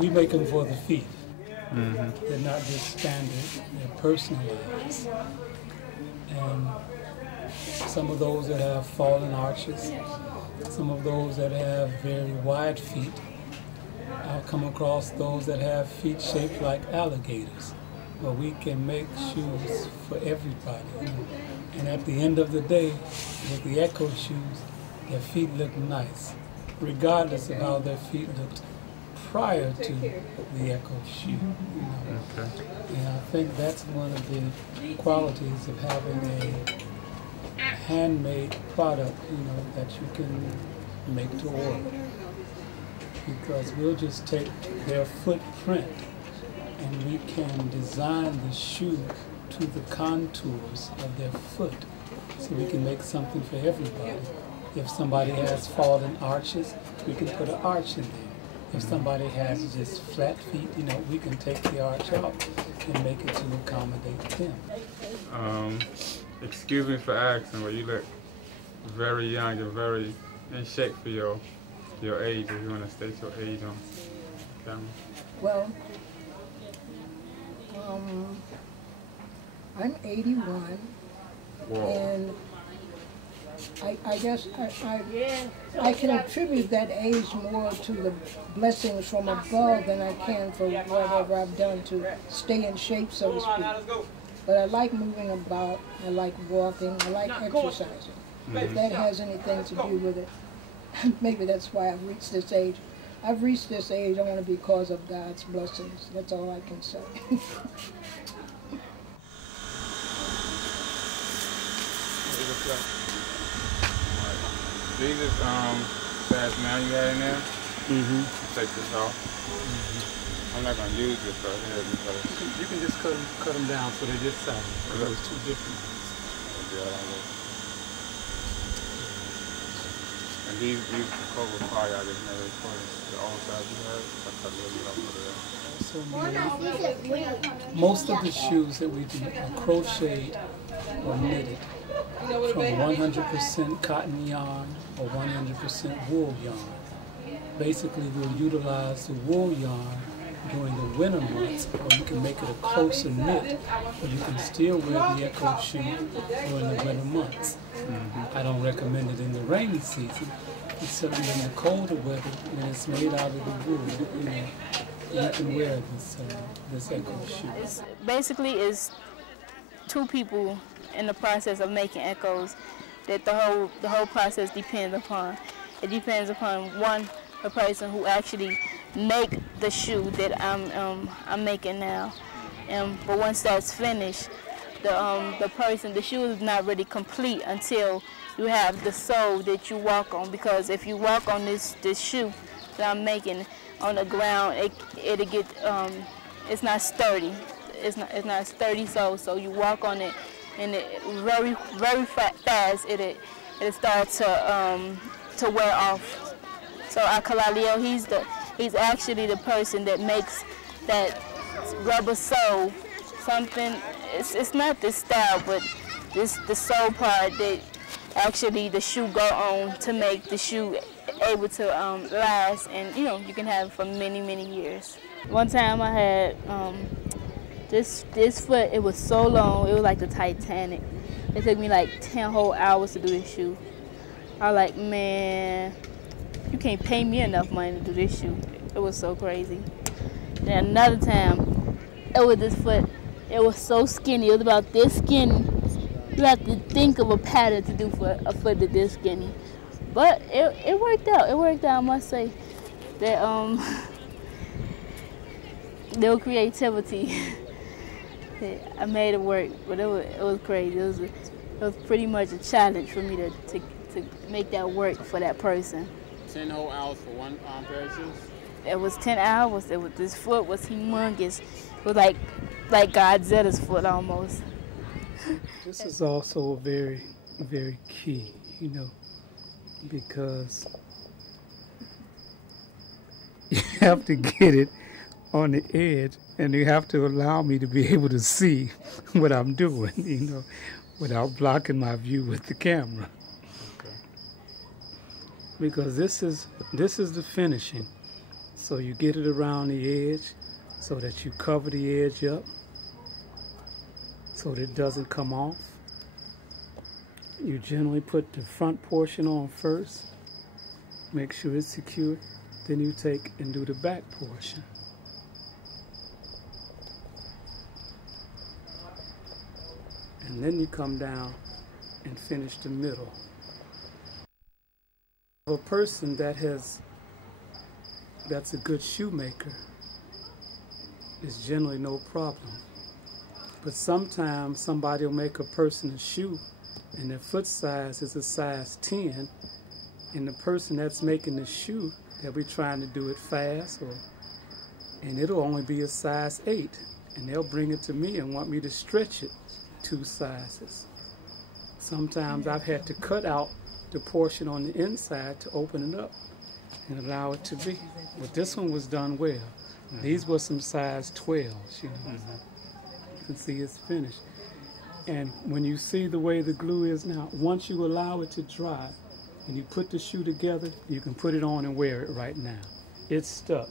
We make them for the feet. They're not just standard, they're personalized. And some of those that have fallen arches, some of those that have very wide feet. I've come across those that have feet shaped like alligators. But we can make shoes for everybody. You know? And at the end of the day, with the Echo shoes, their feet look nice, regardless of how their feet looked prior to the Echo shoe. You know? Okay. And I think that's one of the qualities of having a handmade product, you know, that you can make to order. Because we'll just take their footprint and we can design the shoe to the contours of their foot, so we can make something for everybody. If somebody has fallen arches, we can put an arch in there. If somebody has just flat feet, you know, we can take the arch out and make it to accommodate them. Excuse me for asking, but you look very young and very in shape for your age, if you want to state your age on camera. Well, I'm 81, Whoa. and I guess I can attribute that age more to the blessings from above than I can for whatever I've done to stay in shape, so to speak. But I like moving about, I like walking, I like exercising. If that has anything to do with it, maybe that's why I've reached this age. I've reached this age only because of God's blessings. That's all I can say. Jesus says now you got in there. Take this off. I'm not gonna use this right here because You can just cut them down so they're just solid. Those two different ones. And these cover fire I just made for the all sides you have. I cut a little bit off of there. Most of the shoes that we do are crocheted or knitted from 100% cotton yarn or 100% wool yarn. Basically, we'll utilize the wool yarn during the winter months, or you can make it a closer knit, but you can still wear the Echo shoe during the winter months. I don't recommend it in the rainy season, but certainly in the colder weather, when it's made out of the wool, you know, you can wear this Echo shoe. Basically, it's two people in the process of making Echoes that the whole process depends upon. It depends upon one, a person who actually make the shoe that I'm making now. But once that's finished, the shoe is not really complete until you have the sole that you walk on. Because if you walk on this shoe that I'm making on the ground, it'll get it's not sturdy. It's not sturdy sole. So you walk on it, and it very fast it'll start to wear off. So Akalalio, he's actually the person that makes that rubber sole something. It's not this style, but the sole part that actually the shoe go on to make the shoe able to last, and you know you can have it for many years. One time I had this foot. It was so long. It was like the Titanic. It took me like 10 whole hours to do this shoe. I was like, man, you can't pay me enough money to do this shoe. It was so crazy. Then another time, it was this foot. It was so skinny. It was about this skinny. You have to think of a pattern to do for a foot that's this skinny. But it worked out. It worked out, I must say. That little creativity. I made it work, but it was crazy. It was pretty much a challenge for me to make that work for that person. 10 whole hours for one pair of shoes? It was 10 hours. This foot was humongous. It was like Godzilla's foot almost. This is also very, very key, you know, because you have to get it on the edge, and you have to allow me to be able to see what I'm doing, you know, without blocking my view with the camera. Okay. Because this is the finishing. So you get it around the edge so that you cover the edge up so that it doesn't come off. You generally put the front portion on first, make sure it's secure, then you take and do the back portion. And then you come down and finish the middle. For a person that's a good shoemaker, it's generally no problem. But sometimes somebody will make a person a shoe and their foot size is a size 10, and the person that's making the shoe, they'll be trying to do it fast, and it'll only be a size 8, and they'll bring it to me and want me to stretch it 2 sizes. Sometimes I've had to cut out the portion on the inside to open it up and allow it to be. But this one was done well. These were some size 12s, you know. You can see it's finished. And when you see the way the glue is now, once you allow it to dry and you put the shoe together, you can put it on and wear it right now. It's stuck.